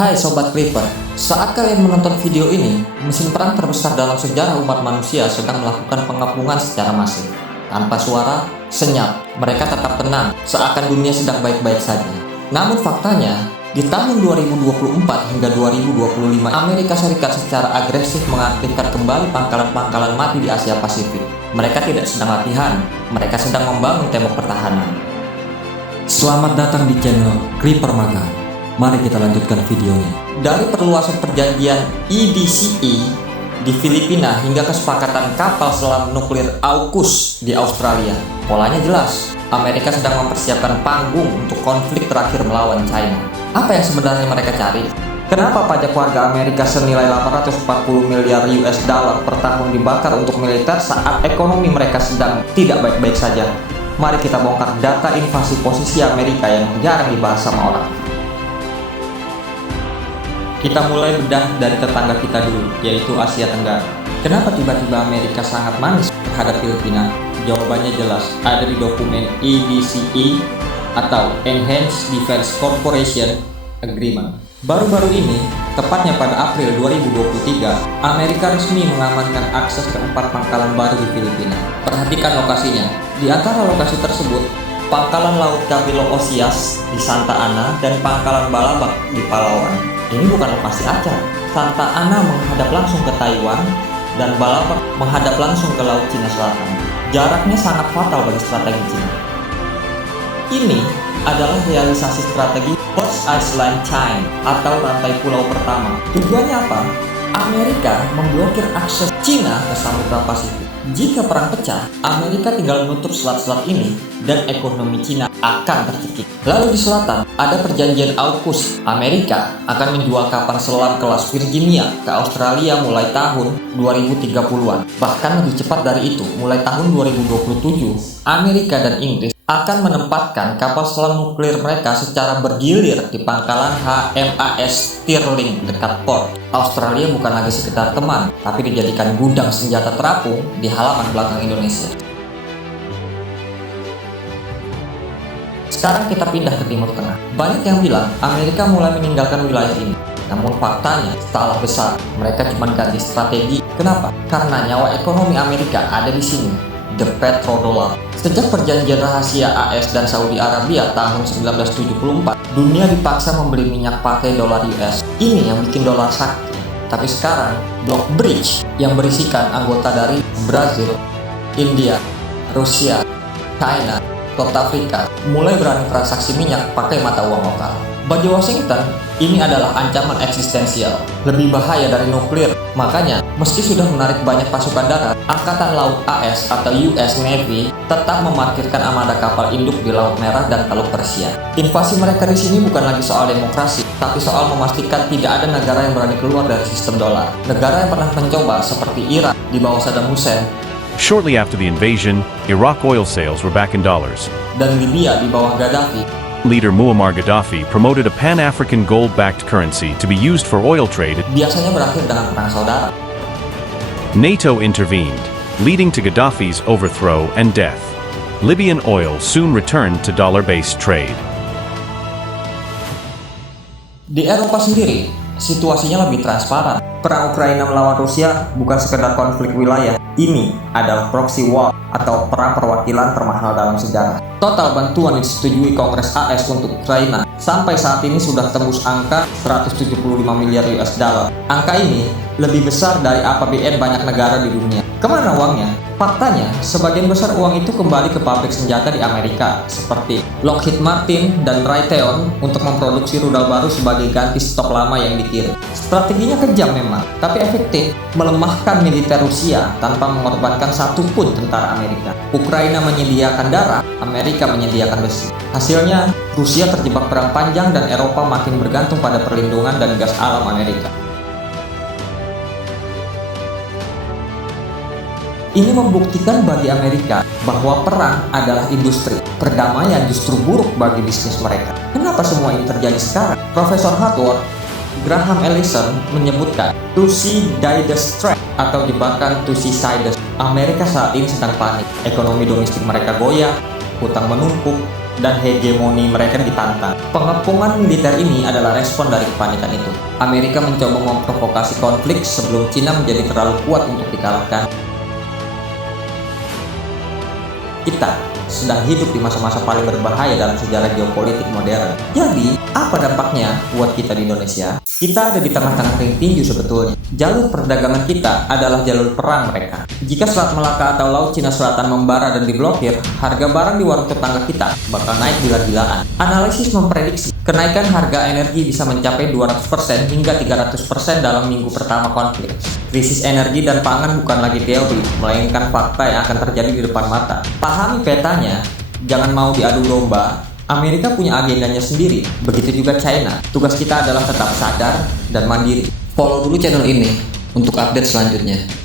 Hai Sobat Clipper, saat kalian menonton video ini, mesin perang terbesar dalam sejarah umat manusia sedang melakukan pengepungan secara masif. Tanpa suara, senyap, mereka tetap tenang, seakan dunia sedang baik-baik saja. Namun faktanya, di tahun 2024 hingga 2025, Amerika Serikat secara agresif mengaktifkan kembali pangkalan-pangkalan mati di Asia Pasifik. Mereka tidak sedang latihan, mereka sedang membangun tembok pertahanan. Selamat datang di channel Clipper Maga. Mari kita lanjutkan videonya. Dari perluasan perjanjian EDCA di Filipina hingga kesepakatan kapal selam nuklir AUKUS di Australia, polanya jelas. Amerika sedang mempersiapkan panggung untuk konflik terakhir melawan China. Apa yang sebenarnya mereka cari? Kenapa pajak warga Amerika senilai 840 miliar US dollar per tahun dibakar untuk militer saat ekonomi mereka sedang tidak baik-baik saja? Mari kita bongkar data invasi posisi Amerika yang jarang dibahas sama orang. Kita mulai bedah dari tetangga kita dulu, yaitu Asia Tenggara. Kenapa tiba-tiba Amerika sangat manis terhadap Filipina? Jawabannya jelas, ada di dokumen EDCA atau Enhanced Defense Cooperation Agreement. Baru-baru ini, tepatnya pada April 2023, Amerika resmi mengamankan akses ke 4 pangkalan baru di Filipina. Perhatikan lokasinya. Di antara lokasi tersebut, Pangkalan Laut Cabilo Osias di Santa Ana dan Pangkalan Balabac di Palawan. Ini bukan lokasi acak. Santa Ana menghadap langsung ke Taiwan dan Balabac menghadap langsung ke Laut Cina Selatan. Jaraknya sangat fatal bagi strategi Cina. Ini adalah realisasi strategi First Island Chain atau rantai pulau pertama. Tujuannya apa? Amerika memblokir akses Cina ke Samudra Pasifik. Jika perang pecah, Amerika tinggal menutup selat-selat ini dan ekonomi Cina akan tercekik. Lalu di selatan, ada perjanjian AUKUS. Amerika akan menjual kapal selam kelas Virginia ke Australia mulai tahun 2030-an. Bahkan lebih cepat dari itu, mulai tahun 2027, Amerika dan Inggris akan menempatkan kapal selam nuklir mereka secara bergilir di pangkalan HMAS Stirling dekat Port. Australia bukan lagi sekedar teman, tapi dijadikan gudang senjata terapung di halaman belakang Indonesia. Sekarang kita pindah ke Timur Tengah. Banyak yang bilang Amerika mulai meninggalkan wilayah ini. Namun faktanya salah besar. Mereka cuma ganti strategi. Kenapa? Karena nyawa ekonomi Amerika ada di sini. The Petrodollar. Sejak perjanjian rahasia AS dan Saudi Arabia tahun 1974, dunia dipaksa membeli minyak pakai dolar US. Ini yang bikin dolar sakti. Tapi sekarang, blok bridge yang berisikan anggota dari Brazil, India, Rusia, China, South Africa mulai berani transaksi minyak pakai mata uang lokal. Bagi Washington, ini adalah ancaman eksistensial, lebih bahaya dari nuklir. Makanya, meski sudah menarik banyak pasukan darat, Angkatan Laut AS atau US Navy tetap memarkirkan armada kapal induk di Laut Merah dan Teluk Persia. Invasi mereka di sini bukan lagi soal demokrasi, tapi soal memastikan tidak ada negara yang berani keluar dari sistem dolar. Negara yang pernah mencoba seperti Irak di bawah Saddam Hussein. Shortly after the invasion, Iraq oil sales were back in dollars. Dan Libya di bawah Gaddafi. Leader Muammar Gaddafi promoted a Pan-African gold-backed currency to be used for oil trade. Biasanya berakhir dengan perang saudara. NATO intervened, leading to Gaddafi's overthrow and death. Libyan oil soon returned to dollar-based trade. Di Eropa sendiri, situasinya lebih transparan. Perang Ukraina melawan Rusia bukan sekedar konflik wilayah. Ini adalah proxy war atau perang perwakilan termahal dalam sejarah. Total bantuan yang disetujui Kongres AS untuk Ukraina sampai saat ini sudah tembus angka 175 miliar US dollar. Angka ini lebih besar dari APBN banyak negara di dunia. Kemana uangnya? Faktanya, sebagian besar uang itu kembali ke pabrik senjata di Amerika, seperti Lockheed Martin dan Raytheon untuk memproduksi rudal baru sebagai ganti stok lama yang dikirim. Strateginya kejam memang, tapi efektif, melemahkan militer Rusia tanpa mengorbankan satupun tentara Amerika. Ukraina menyediakan darah, Amerika menyediakan besi. Hasilnya, Rusia terjebak perang panjang dan Eropa makin bergantung pada perlindungan dan gas alam Amerika. Ini membuktikan bagi Amerika bahwa perang adalah industri. Perdamaian justru buruk bagi bisnis mereka. Kenapa semua ini terjadi sekarang? Profesor Harvard, Graham Allison menyebutkan Thucydides trap atau jebakan Thucydides. Amerika saat ini sedang panik. Ekonomi domestik mereka goyah, hutang menumpuk, dan hegemoni mereka ditantang. Pengepungan militer ini adalah respon dari kepanikan itu. Amerika mencoba memprovokasi konflik sebelum Cina menjadi terlalu kuat untuk dikalahkan. Kita sedang hidup di masa-masa paling berbahaya dalam sejarah geopolitik modern. Jadi, apa dampaknya buat kita di Indonesia? Kita ada di tengah-tengah ring tinju sebetulnya. Jalur perdagangan kita adalah jalur perang mereka. Jika Selat Melaka atau Laut Cina Selatan membara dan diblokir, harga barang di warung tetangga kita bakal naik gila-gilaan. Analisis memprediksi kenaikan harga energi bisa mencapai 200% hingga 300% dalam minggu pertama konflik. Krisis energi dan pangan bukan lagi teori, melainkan fakta yang akan terjadi di depan mata. Pahami petanya, jangan mau diadu domba. Amerika punya agendanya sendiri, begitu juga China. Tugas kita adalah tetap sadar dan mandiri. Follow dulu channel ini untuk update selanjutnya.